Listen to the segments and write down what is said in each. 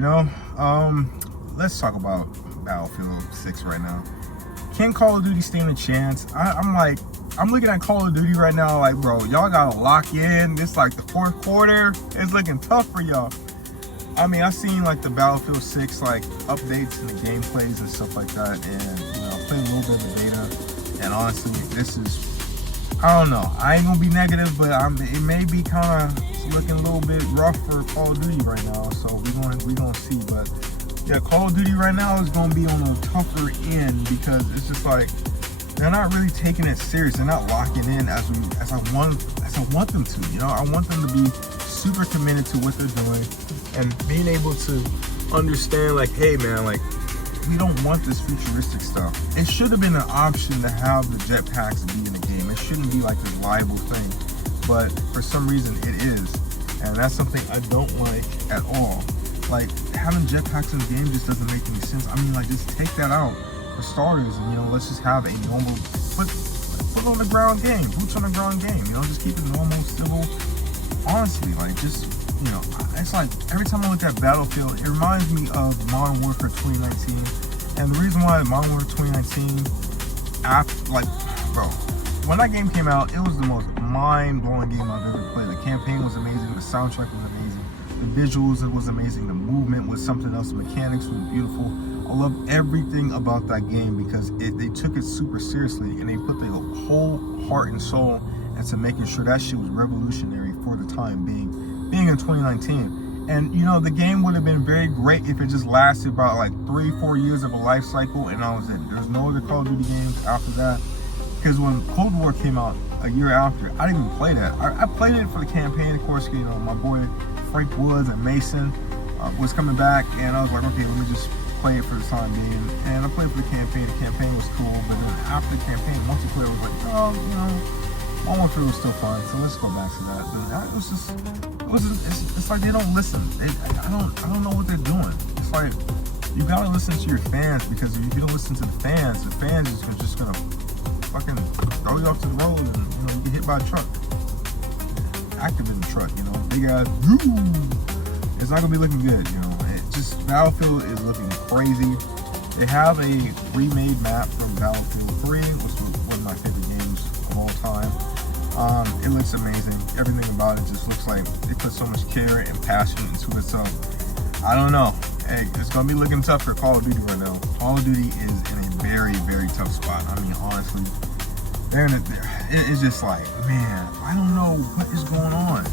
You know, let's talk about Battlefield 6 right now. Can Call of Duty stand a chance? I'm looking at Call of Duty right now like, bro, y'all gotta lock in. This like the fourth quarter. It's looking tough for y'all. I mean, I've seen like the Battlefield 6 like updates and the gameplays and stuff like that, and you know, I played a little bit of the beta. And honestly, this is, I don't know. I ain't gonna be negative, but it may be kind of looking a little bit rough for Call of Duty right now. So we gonna see. But yeah, Call of Duty right now is gonna be on a tougher end because it's just like they're not really taking it serious. They're not locking in as I want them to. You know, I want them to be super committed to what they're doing and being able to understand like, hey man, like we don't want this futuristic stuff. It should have been an option to have the jetpacks be in the game. It shouldn't be like this liable thing, but for some reason it is, and that's something I don't like at all. Like having jetpacks in the game just doesn't make any sense. I mean, like just take that out for starters, and you know, let's just have a normal foot on the ground game, boots on the ground game. You know, just keep it normal, civil. Honestly, like just, you know, it's like every time I look at Battlefield, it reminds me of Modern Warfare 2019. And the reason why Modern Warfare 2019, bro, when that game came out, it was the most mind-blowing game I've ever played. The campaign was amazing, the soundtrack was amazing, the visuals, it was amazing, the movement was something else, the mechanics were beautiful. I love everything about that game because they took it super seriously and they put their whole heart and soul into making sure that shit was revolutionary for the time being in 2019. And you know, the game would have been very great if it just lasted about like 3-4 years of a life cycle and I was in. There's no other Call of Duty games after that, because when Cold War came out a year after, I didn't even play that. I played it for the campaign, of course. You know, my boy Frank Woods and Mason was coming back, and I was like, okay, let me just play it for the time being. And I played for the campaign. The campaign was cool, but then after the campaign, multiplayer was like, oh, you know, Modern Warfare was still fun, so let's go back to that. But it's like they don't listen. I don't know what they're doing. It's like you gotta listen to your fans, because if you don't listen to the fans is just gonna fucking throw you off to the road, and you know, you get hit by a truck. Activision truck, you know, big ass. It's not gonna be looking good, you know. Battlefield is looking crazy. They have a remade map from Battlefield 3, which was one of my favorite games of all time. It looks amazing. Everything about it just looks like they put so much care and passion into it. So I don't know. Hey, it's gonna be looking tough for Call of Duty right now. Call of Duty is in a very, very tough spot. I mean, honestly, it's just like, man, I don't know what is going on.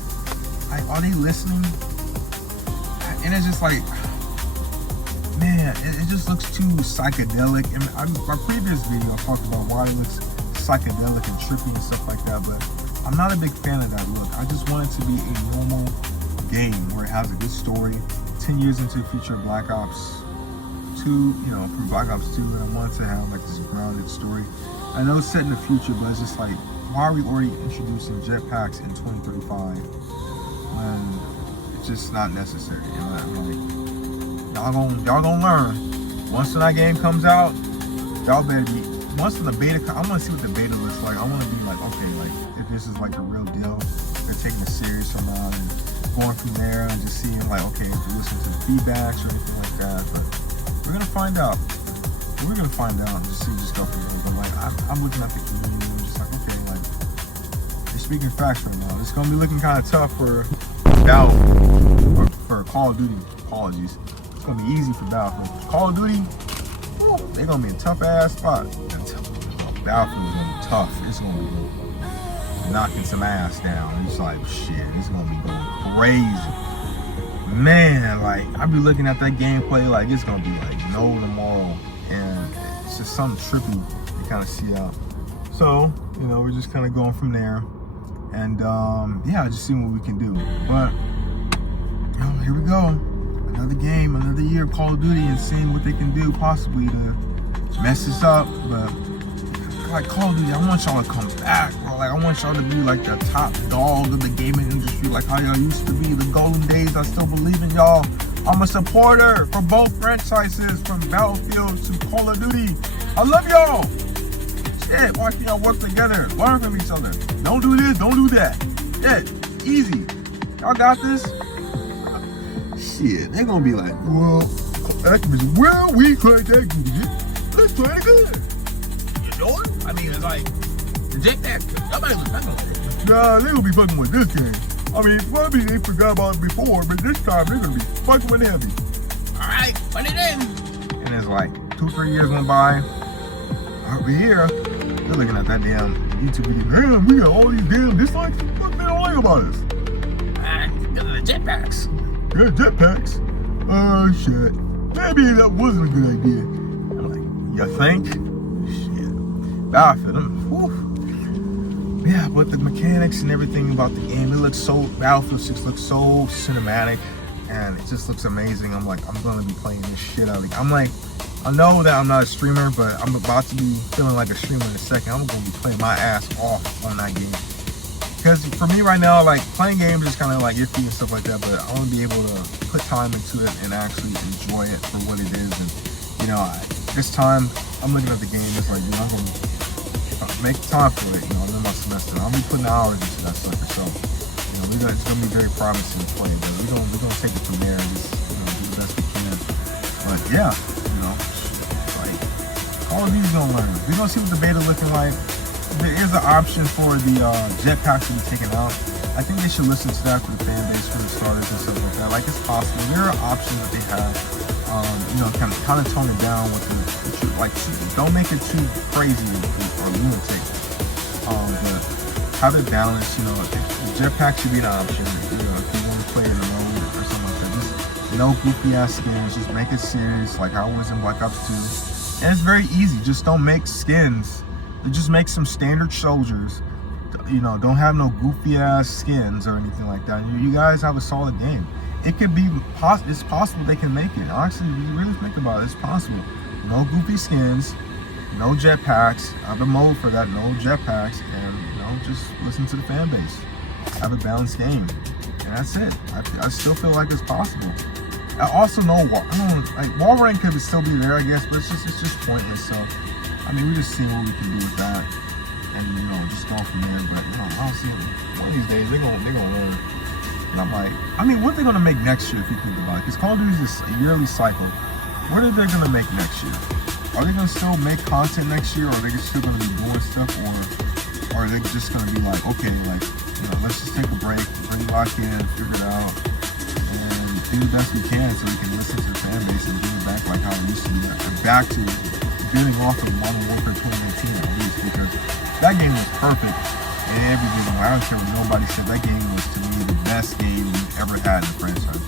Are they listening? And it's just like, man, it just looks too psychedelic. And my previous video I talked about why it looks psychedelic and trippy and stuff like that, but I'm not a big fan of that look. I just want it to be a normal game where it has a good story. 10 years into the future of Black Ops 2, you know, from Black Ops 2, and I want to have like this grounded story. I know it's set in the future, but it's just like, why are we already introducing jetpacks in 2035 when it's just not necessary? You know, I mean, like, y'all gonna learn. Once that game comes out, y'all better be. Once the beta, I want to see what the beta looks like. I want to be like, okay, like if this is like the real deal, they're taking it serious or not, and going from there and just seeing like, okay, if you listen to the feedbacks or anything like that. But we're gonna find out. We're gonna find out and just go from there. But like, I'm looking at the community and I'm just like, okay, like they're speaking facts right now. It's gonna be looking kind of tough for Battlefield or for Call of Duty. Apologies. It's gonna be easy for Battlefield. Call of Duty, they're gonna be a tough ass spot. Battlefield's gonna be tough. It's gonna be knocking some ass down. It's like, shit, it's gonna be going crazy. Man, like, I be looking at that gameplay like it's gonna be like no tomorrow. And it's just something trippy to kind of see out. So, you know, we're just kind of going from there. And, yeah, just seeing what we can do. But, you know, here we go. Another game, another year of Call of Duty, and seeing what they can do possibly to mess this up. But like Call of Duty, I want y'all to come back, bro. Like, I want y'all to be like the top dog of the gaming industry, like how y'all used to be. The golden days, I still believe in y'all. I'm a supporter for both franchises, from Battlefield to Call of Duty. I love y'all. Shit, watching y'all work together, learn from each other. Don't do this, don't do that. Yeah, easy. Y'all got this. shit, they're gonna be like, well, Activision, well, we tried Activision. Let's try it again. You know it? I mean, it's like, the jetpack, nobody was fucking with it. Nah, they gonna be fucking with this game. I mean, probably they forgot about it before, but this time they're gonna be fucking with heavy. Alright, put it in. And it's like 2-3 years went by. Over here, they're looking at that damn YouTube video. Damn, we got all these damn dislikes. What they don't like about us? The jetpacks. Yeah, jetpacks. Oh shit. Maybe that wasn't a good idea. I'm like, you think? Shit. Battlefield. Whew. Yeah, but the mechanics and everything about the game, it looks so, Battlefield 6 looks so cinematic, and it just looks amazing. I'm like, I'm gonna be playing this shit out of it. I'm like, I know that I'm not a streamer, but I'm about to be feeling like a streamer in a second. I'm gonna be playing my ass off on that game. Because for me right now, like, playing games is kind of like iffy and stuff like that, but I want to be able to put time into it and actually enjoy it for what it is. And, you know, this time, I'm looking at the game, it's like, you know, I'm going to make time for it, you know, in my semester. I'm going to be putting hours into that sucker, so, you know, it's going to be very promising to play, but we're going to take it from there and just, you know, do the best we can. But, yeah, you know, like, Call of Duty's going to learn. We're going to see what the beta looking like. There is an option for the jetpacks to be taken out. I think they should listen to that for the fan base, for the starters and stuff like that. Like, it's possible. There are options that they have, you know, kind of tone it down with the like, don't make it too crazy or lunatic. But have it balanced, you know, the jetpack should be an option. You know, if you want to play in a mode or something like that, just no goofy ass skins, just make it serious, like how it was in Black Ops 2. And it's very easy, just don't make skins. Just make some standard soldiers, you know, don't have no goofy ass skins or anything like that. You guys have a solid game. It could be, it's possible they can make it. Actually, if you really think about it, it's possible. No goofy skins, no jetpacks, have a mode for that, no jetpacks, and, you know, just listen to the fan base. Have a balanced game, and that's it. I still feel like it's possible. I also know, like, wall rank could still be there, I guess, but it's just pointless, so. I mean, we just see what we can do with that, and, you know, just go from there. But, you know, I don't see them. One of these days they're gonna learn. And I'm like, I mean, what are they gonna make next year if you think about it? Because Call of Duty is a yearly cycle. What are they gonna make next year? Are they gonna still make content next year, or are they still gonna be doing stuff, or are they just gonna be like, okay, like, you know, let's just take a break, bring lock in, figure it out, and do the best we can so we can listen to the fan base and bring it back like how it used to be, and back to building off of Modern Warfare 2019 at least, because that game was perfect in every reason. I don't care what nobody said. That game was, to me, the best game we've ever had in the franchise.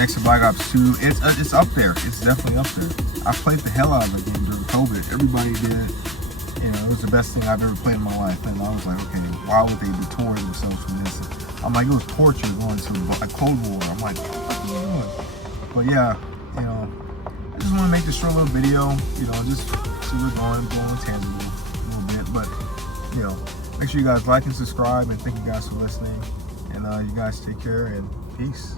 Next to Black Ops 2, it's up there. It's definitely up there. I played the hell out of the game during COVID. Everybody did. You know, it was the best thing I've ever played in my life. And I was like, okay, why would they detour themselves from this? I'm like, it was torture going to a Cold War. I'm like, what the fuck are you doing? But yeah, you know, I just want to make this short little video, you know, just so we're going tangible a little bit. But, you know, make sure you guys like and subscribe, and thank you guys for listening. And you guys take care, and peace.